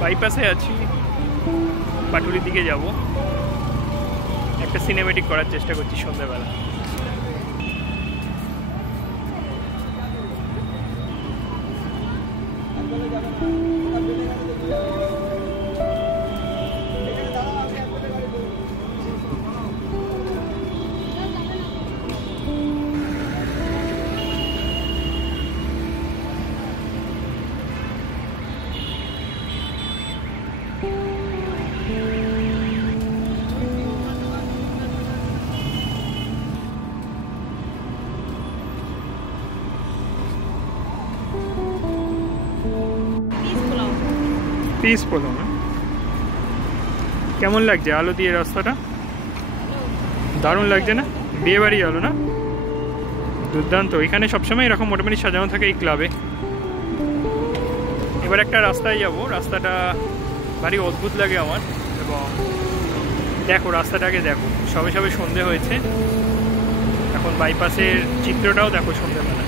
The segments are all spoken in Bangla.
বাইপাসে আছি, পাটুলির দিকে যাব, একটা সিনেমেটিক করার চেষ্টা করছি সন্ধ্যাবেলা। পিসফুল হবে। কেমন লাগছে আলো দিয়ে রাস্তাটা? দারুণ লাগছে না? বিয়ে বাড়ি আলো না? দুর্দান্ত। এখানে সবসময় এরকম মোটামুটি সাজানো থাকে এই ক্লাবে। এবার একটা রাস্তায় যাব, রাস্তাটা ভারী অদ্ভুত লাগে আমার। এবং দেখো রাস্তাটাকে দেখো, সবে সবে সন্ধে হয়েছে, এখন বাইপাসের চিত্রটাও দেখো সন্ধেবেলা।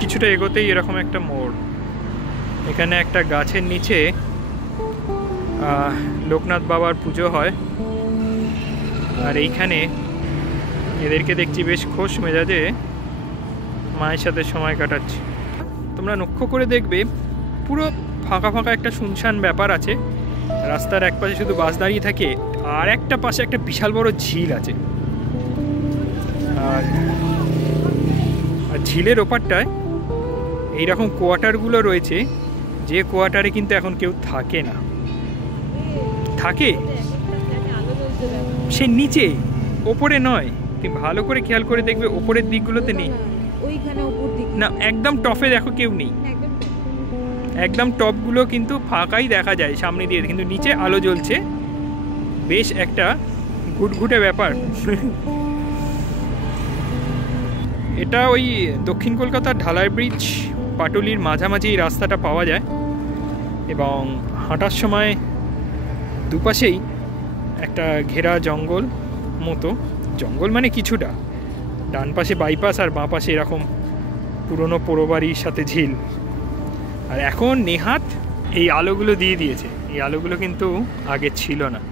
কিছুটা এগোতেই এরকম একটা মোড়, এখানে একটা গাছের নিচে লোকনাথ বাবার পুজো হয়। আর এইখানে এদেরকে দেখছি বেশ খোশ মেজাজে মায়ের সাথে সময় কাটাচ্ছে। তোমরা লক্ষ্য করে দেখবে পুরো ফাঁকা ফাঁকা একটা শুনশান ব্যাপার আছে। রাস্তার এক পাশে শুধু বাস দাঁড়িয়ে থাকে, আর একটা পাশে একটা বিশাল বড় ঝিল আছে। আর ঝিলের ওপারটায় এইরকম কোয়ার্টারগুলো রয়েছে, যে কোয়ার্টারে কিন্তু এখন কেউ থাকে না। থাকে সে নিচে, ওপরে নয়। তুমি ভালো করে খেয়াল করে দেখবে ওপরের দিকগুলোতে নেই না, একদম টপে দেখো কেউ নেই, একদম টপগুলো কিন্তু ফাঁকাই দেখা যায় সামনে দিয়ে, কিন্তু নিচে আলো জ্বলছে। বেশ একটা ঘুটঘুটে ব্যাপার। এটা ওই দক্ষিণ কলকাতার ঢালাই ব্রিজ পাটুলির মাঝামাঝি এই রাস্তাটা পাওয়া যায়। এবং হাঁটার সময় দুপাশেই একটা ঘেরা জঙ্গল মতো, জঙ্গল মানে কিছুটা, ডান পাশে বাইপাস আর বাঁ পাশে এরকম পুরনো পোড়োবাড়ির সাথে ঝিল। আর এখন নেহাত এই আলোগুলো দিয়ে দিয়েছে, এই আলোগুলো কিন্তু আগে ছিল না।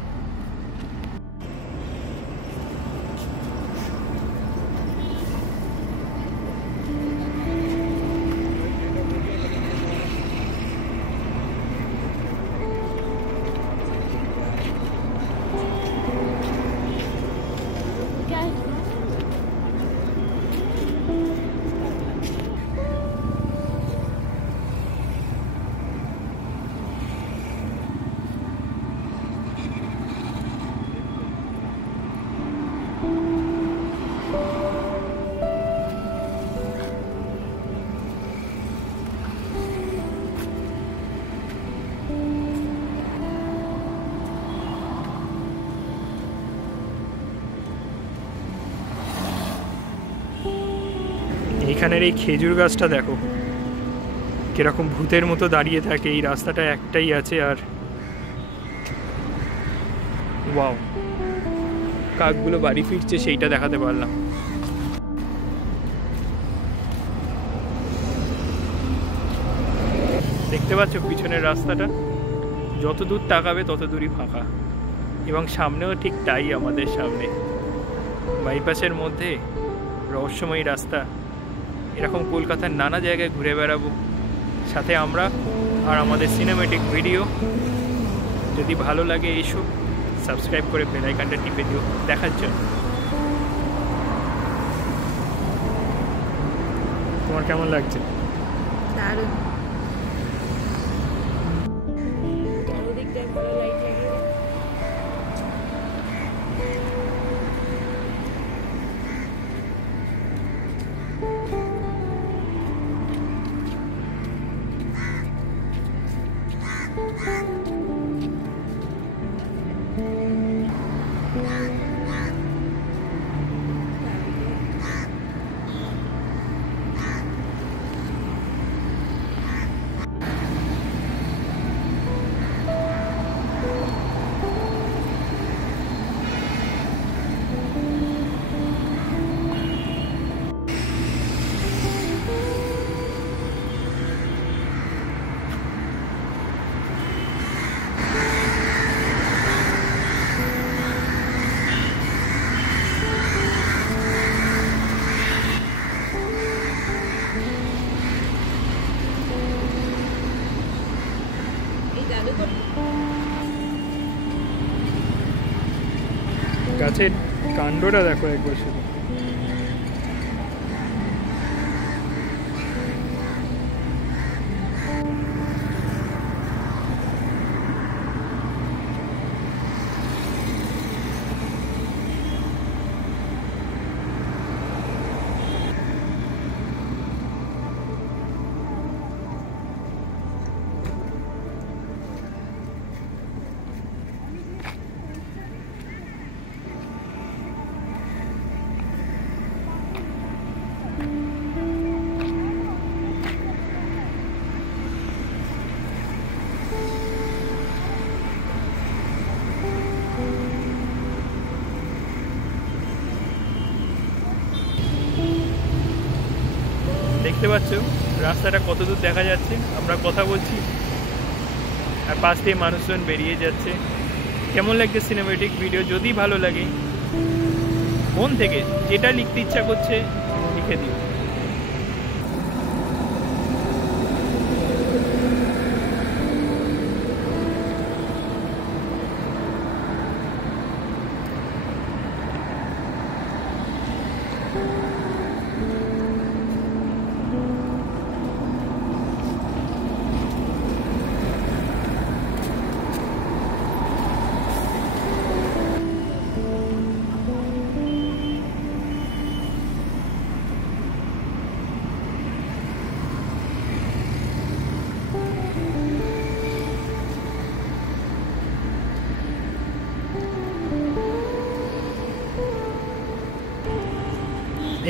এইখানের এই খেজুর গাছটা দেখো কিরকম ভূতের মতো দাঁড়িয়ে থাকে। এই রাস্তাটা একটাই আছে। আর ওয়াও, কাকগুলো বাড়ি ফিরছে সেইটা দেখাতে পারলাম। দেখতে পাচ্ছ পিছনের রাস্তাটা, যত দূর তাকাবে তত দূরই ফাঁকা। এবং সামনেও ঠিক তাই, আমাদের সামনে বাইপাসের মধ্যে রহস্যময়ী রাস্তা। এরকম কলকাতার নানা জায়গায় ঘুরে বেড়াবো, সাথে আমরা আর আমাদের সিনেমেটিক ভিডিও। যদি ভালো লাগে এসো, সাবস্ক্রাইব করে বেল আইকনটা টিপে দিও দেখার জন্য। তোমার কেমন লাগছে? দারুণ। গাছের কাণ্ডটা দেখো একবার শুধু। দেখতে পাচ্ছ রাস্তাটা কত দূর দেখা যাচ্ছে, আমরা কথা বলছি আর পাশ দিয়ে মানুষজন বেরিয়ে যাচ্ছে। কেমন লাগছে সিনেমেটিক ভিডিও? যদি ভালো লাগে মন থেকে যেটা লিখতে ইচ্ছা করছে লিখে দিও।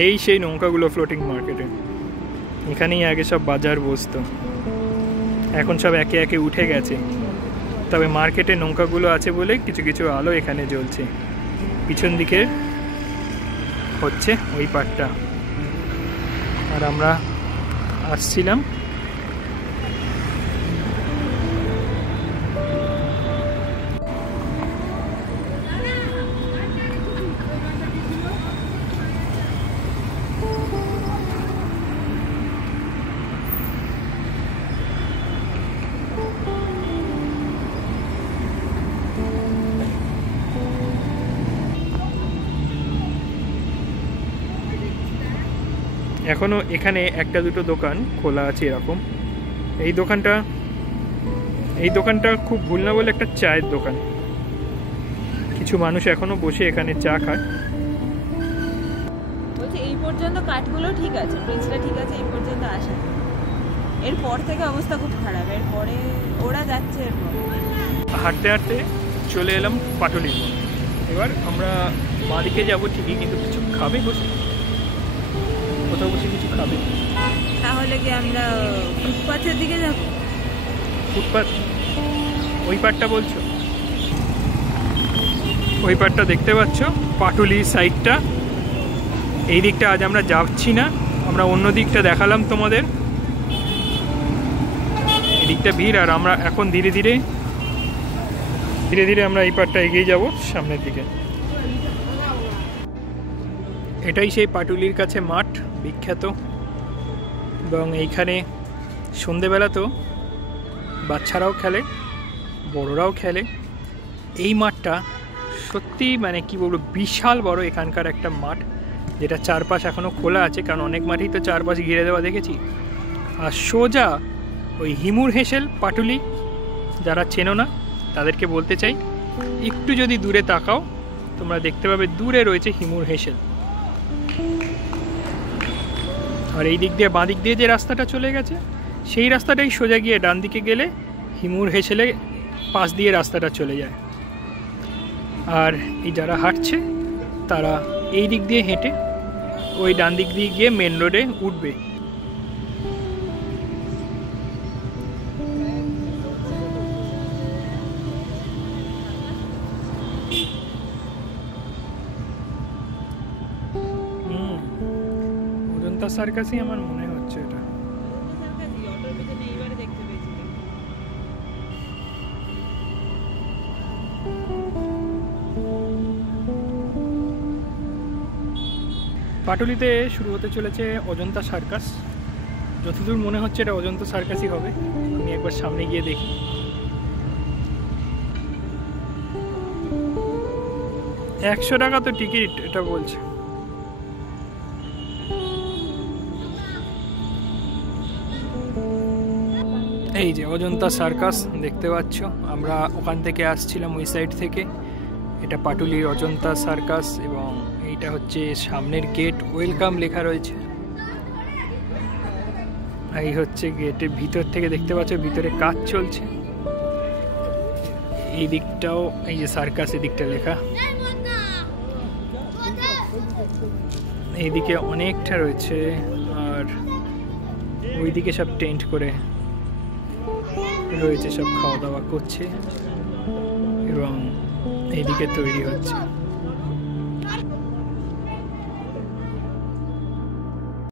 এই সেই নৌকাগুলো ফ্লোটিং মার্কেটে, এখানেই আগে সব বাজার বসতো, এখন সব একে একে উঠে গেছে। তবে মার্কেটে নৌকাগুলো আছে বলে কিছু কিছু আলো এখানে জ্বলছে। পিছন দিকে হচ্ছে ওই পাটটা, আর আমরা আসছিলাম এখনো এখানে একটা দুটো দোকান খোলা আছে এরকম। এই দোকানটা খুব ভুল না বলে একটা চায়ের দোকান, কিছু মানুষ এখনো বসে এখানে চা খায়। বলছি এই পর্যন্ত কাঠগুলো ঠিক আছে, ব্রিজটা ঠিক আছে, এই পর্যন্ত আসে, এরপর থেকে অবস্থা খুব খারাপ, এরপরে ওরা যাচ্ছে। এরপর হাঁটতে হাঁটতে চলে এলাম পাটুলির মোড়। এবার আমরা বাঁদিকে যাবো ঠিকই, কিন্তু কিছু খাবে বসে, কোথাও বসে কিছু খাবে। তাহলে কি আমরা ফুটপাথের দিকে যাব? ফুটপাথ ওই পাটটা বলছো? ওই পাটটা দেখতে পাচ্ছ পাটুলি সাইডটা, এই দিকটা আজ আমরা যাচ্ছি না, আমরা অন্য দিকটা দেখালাম তোমাদের। এই দিকটা ভিড়, আর আমরা এখন ধীরে ধীরে আমরা এই পাটটা এগিয়ে যাব সামনের দিকে। এটাই সেই পাটুলির কাছে মাঠ বিখ্যাত, এবং এইখানে সন্ধেবেলাতেও বাচ্চারাও খেলে, বড়রাও খেলে। এই মাঠটা সত্যি মানে কি বলবো, বিশাল বড় এখানকার একটা মাঠ, যেটা চারপাশ এখনও খোলা আছে, কারণ অনেক মাঠেই তো চারপাশ ঘিরে দেওয়া দেখেছি। আর সোজা ওই হিমুর হেসেল পাটুলি, যারা চেনো না তাদেরকে বলতে চাই, একটু যদি দূরে তাকাও তোমরা দেখতে পাবে দূরে রয়েছে হিমুর হেসেল। আর এই দিক দিয়ে বাঁ দিক দিয়ে যে রাস্তাটা চলে গেছে, সেই রাস্তাটাই সোজা গিয়ে ডান দিকে গেলে হিমুর হেসেলে পাশ দিয়ে রাস্তাটা চলে যায়। আর এই যারা হাঁটছে তারা এই দিক দিয়ে হেঁটে ওই ডান দিক দিয়ে গিয়ে মেন রোডে উঠবে। অজন্তা সার্কাসই আমার মনে হচ্ছে এটা। পাটুলিতে শুরু হতে চলেছে অজন্তা সার্কাস, যতদূর মনে হচ্ছে এটা অজন্তা সার্কাসই হবে। আমি একবার সামনে গিয়ে দেখি। 100 টাকা তো টিকিট, এটা বলছে। এই যে অজন্তা সার্কাস দেখতে পাচ্ছ, আমরা ওখান থেকে আসছিলাম ওই সাইড থেকে। এটা পাটুলির অজন্তা সার্কাস, এবং এইটা হচ্ছে সামনের গেট, ওয়েলকাম লেখা রয়েছে। এই হচ্ছে গেটের ভিতর থেকে দেখতে পাচ্ছ, ভিতরে কাজ চলছে। এই দিকটাও এই যে সার্কাস, এদিকটা লেখা। এইদিকে অনেকটা রয়েছে, আর ওইদিকে সব টেন্ট করে রয়েছে, সব খাওয়া দাওয়া করছে, এবং এইদিকে তৈরি হচ্ছে।